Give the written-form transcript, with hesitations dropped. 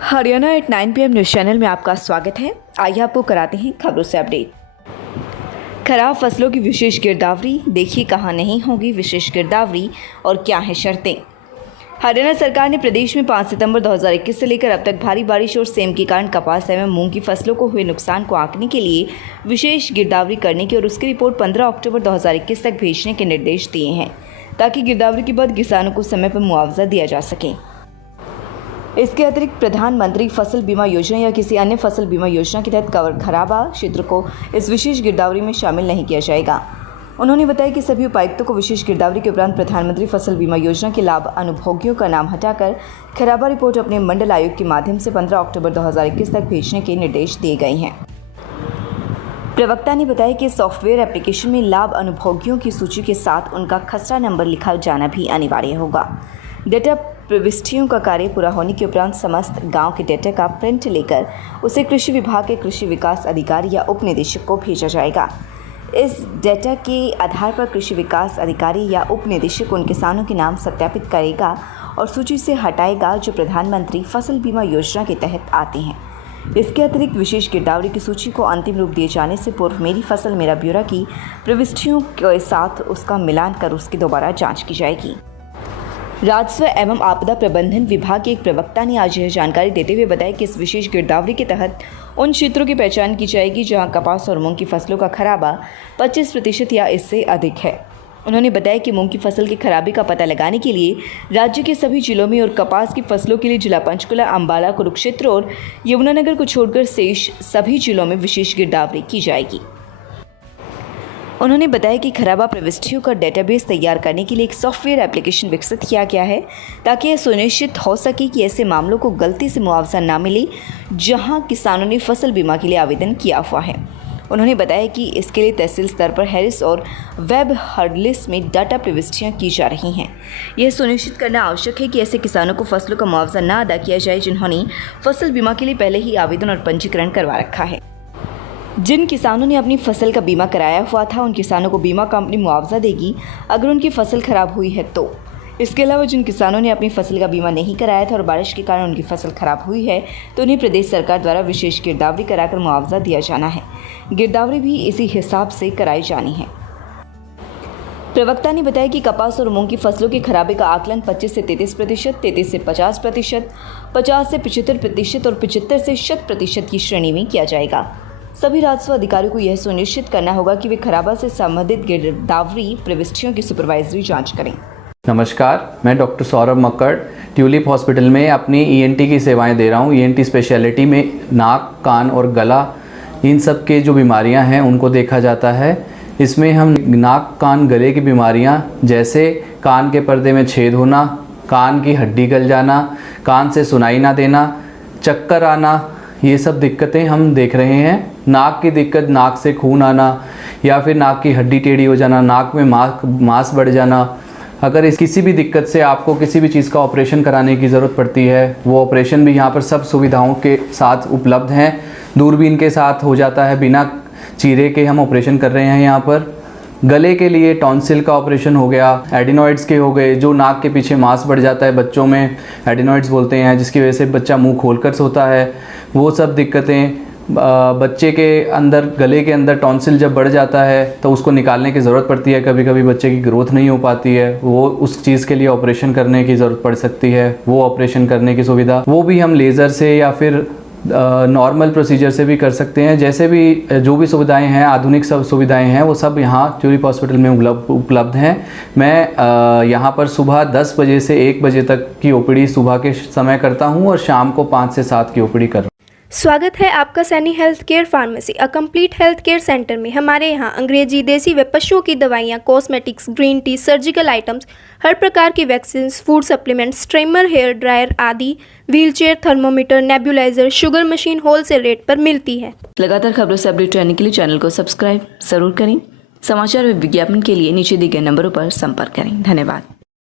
Haryana at 9 PM news channel में आपका स्वागत है। आइए आपको कराते हैं खबरों से अपडेट। खराब फसलों की विशेष गिरदावरी, देखिए कहाँ नहीं होगी विशेष गिरदावरी और क्या है शर्तें। हरियाणा सरकार ने प्रदेश में 5 सितंबर 2021 से लेकर अब तक भारी बारिश और सेम के कारण कपास एवं मूंग की फसलों को हुए नुकसान को आंकने के लिए विशेष गिरदावरी करने की और उसकी रिपोर्ट 15 अक्टूबर 2021 तक भेजने के निर्देश दिए हैं, ताकि गिरदावरी के बाद किसानों को समय पर मुआवजा दिया जा सके। इसके अतिरिक्त प्रधानमंत्री फसल बीमा योजना या किसी अन्य फसल बीमा योजना के तहत कवर खराबा क्षेत्र को इस विशेष गिरदावरी में शामिल नहीं किया जाएगा। उन्होंने बताया कि सभी उपायुक्तों को विशेष गिरदावरी के उपरांत प्रधानमंत्री फसल बीमा योजना के लाभ अनुभोगियों का नाम हटाकर खराबा रिपोर्ट अपने मंडल आयोग के माध्यम से 15 अक्टूबर 2021 तक भेजने के निर्देश दिए गए हैं। प्रवक्ता ने बताया कि सॉफ्टवेयर एप्लीकेशन में लाभ अनुभोगियों की सूची के साथ उनका खसरा नंबर लिखा जाना भी अनिवार्य होगा। डेटा प्रविष्टियों का कार्य पूरा होने के उपरांत समस्त गांव के डेटा का प्रिंट लेकर उसे कृषि विभाग के कृषि विकास अधिकारी या उप निदेशक को भेजा जाएगा। इस डेटा के आधार पर कृषि विकास अधिकारी या उप निदेशक उन किसानों के नाम सत्यापित करेगा और सूची से हटाएगा जो प्रधानमंत्री फसल बीमा योजना के तहत आते हैं। इसके अतिरिक्त विशेष गिरदावरी की सूची को अंतिम रूप दिए जाने से पूर्व मेरी फसल मेरा ब्यौरा की प्रविष्टियों के साथ उसका मिलान कर उसकी दोबारा जाँच की जाएगी। राजस्व एवं आपदा प्रबंधन विभाग के एक प्रवक्ता ने आज यह जानकारी देते हुए बताया कि इस विशेष गिरदावरी के तहत उन क्षेत्रों की पहचान की जाएगी जहां कपास और मूंग की फसलों का खराबा 25% या इससे अधिक है। उन्होंने बताया कि मूंग की फसल की खराबी का पता लगाने के लिए राज्य के सभी जिलों में और कपास की फसलों के लिए जिला पंचकुला, अम्बाला, कुरुक्षेत्र और यमुनानगर को छोड़कर शेष सभी जिलों में विशेष गिरदावरी की जाएगी। उन्होंने बताया कि खराबा प्रविष्टियों का डेटाबेस तैयार करने के लिए एक सॉफ्टवेयर एप्लीकेशन विकसित किया गया है, ताकि यह सुनिश्चित हो सके कि ऐसे मामलों को गलती से मुआवजा न मिले जहां किसानों ने फसल बीमा के लिए आवेदन किया हुआ है। उन्होंने बताया कि इसके लिए तहसील स्तर पर हैरिस और वेब हर्डलिस में डाटा प्रविष्टियाँ की जा रही हैं। यह सुनिश्चित करना आवश्यक है कि ऐसे किसानों को फसलों का मुआवजा न अदा किया जाए जिन्होंने फसल बीमा के लिए पहले ही आवेदन और पंजीकरण करवा रखा है। जिन किसानों ने अपनी फसल का बीमा कराया हुआ था उन किसानों को बीमा कंपनी मुआवजा देगी अगर उनकी फसल खराब हुई है तो। इसके अलावा जिन किसानों ने अपनी फसल का बीमा नहीं कराया था और बारिश के कारण उनकी फसल खराब हुई है तो उन्हें प्रदेश सरकार द्वारा विशेष गिरदावरी कराकर मुआवजा दिया जाना है। गिरदावरी भी इसी हिसाब से कराई जानी है। प्रवक्ता ने बताया कि कपास और मूंग की फसलों के खराबे का आकलन 25 से 33%, 33 से 50%, 50 से 75% और 75 से 100% की श्रेणी में किया जाएगा। सभी राजस्व अधिकारियों को यह सुनिश्चित करना होगा कि वे खराबा से संबंधित गिरदावरी प्रविष्टियों की सुपरवाइजरी जांच करें। नमस्कार, मैं doctor Saurabh Makkar tulip hospital में अपनी ईएनटी की सेवाएं दे रहा हूं। ईएनटी स्पेशलिटी में नाक, कान और गला, इन सब के जो बीमारियां हैं उनको देखा जाता है। इसमें हम नाक, कान, गले की बीमारियां जैसे कान के पर्दे में छेद होना, कान की हड्डी गल जाना, कान से सुनाई ना देना, चक्कर आना, ये सब दिक्कतें हम देख रहे हैं। नाक की दिक्कत, नाक से खून आना या फिर नाक की हड्डी टेढ़ी हो जाना, नाक में मांस बढ़ जाना। अगर इस किसी भी दिक्कत से आपको किसी भी चीज़ का ऑपरेशन कराने की ज़रूरत पड़ती है, वो ऑपरेशन भी यहाँ पर सब सुविधाओं के साथ उपलब्ध हैं। दूरबीन के साथ हो जाता है, बिना चीरे के हम ऑपरेशन कर रहे हैं यहाँ पर। गले के लिए टॉन्सिल का ऑपरेशन हो गया, एडिनॉइड्स के हो गए, जो नाक के पीछे मांस बढ़ जाता है, बच्चों में एडिनॉइड्स बोलते हैं, जिसकी वजह से बच्चा मुंह खोलकर सोता है, वो सब दिक्कतें। बच्चे के अंदर, गले के अंदर टॉन्सिल जब बढ़ जाता है तो उसको निकालने की ज़रूरत पड़ती है। कभी कभी बच्चे की ग्रोथ नहीं हो पाती है, वो उस चीज़ के लिए ऑपरेशन करने की ज़रूरत पड़ सकती है। वो ऑपरेशन करने की सुविधा वो भी हम लेज़र से या फिर नॉर्मल प्रोसीजर से भी कर सकते हैं। जैसे भी जो भी सुविधाएं हैं, आधुनिक सब सुविधाएं हैं, वो सब यहाँ ट्यूलिप हॉस्पिटल में उपलब्ध हैं। मैं यहाँ पर सुबह 10 बजे से 1 बजे तक की ओपीडी सुबह के समय करता हूँ और शाम को 5 से 7 की ओपीडी कर रहा हूँ। स्वागत है आपका Saini health care pharmacy, a complete health care center में। हमारे यहाँ अंग्रेजी, देसी व पशुओं की दवाइयाँ, cosmetics, green tea, surgical items, हर प्रकार की vaccine, food supplements, trimmer, hair dryer आदि, wheelchair, thermometer, nebulizer, sugar machine wholesale rate पर मिलती है। लगातार खबरों से अपडेट रहने के लिए चैनल को सब्सक्राइब जरूर करें। समाचार व विज्ञापन के लिए नीचे दिए गए नंबरों पर संपर्क करें। धन्यवाद।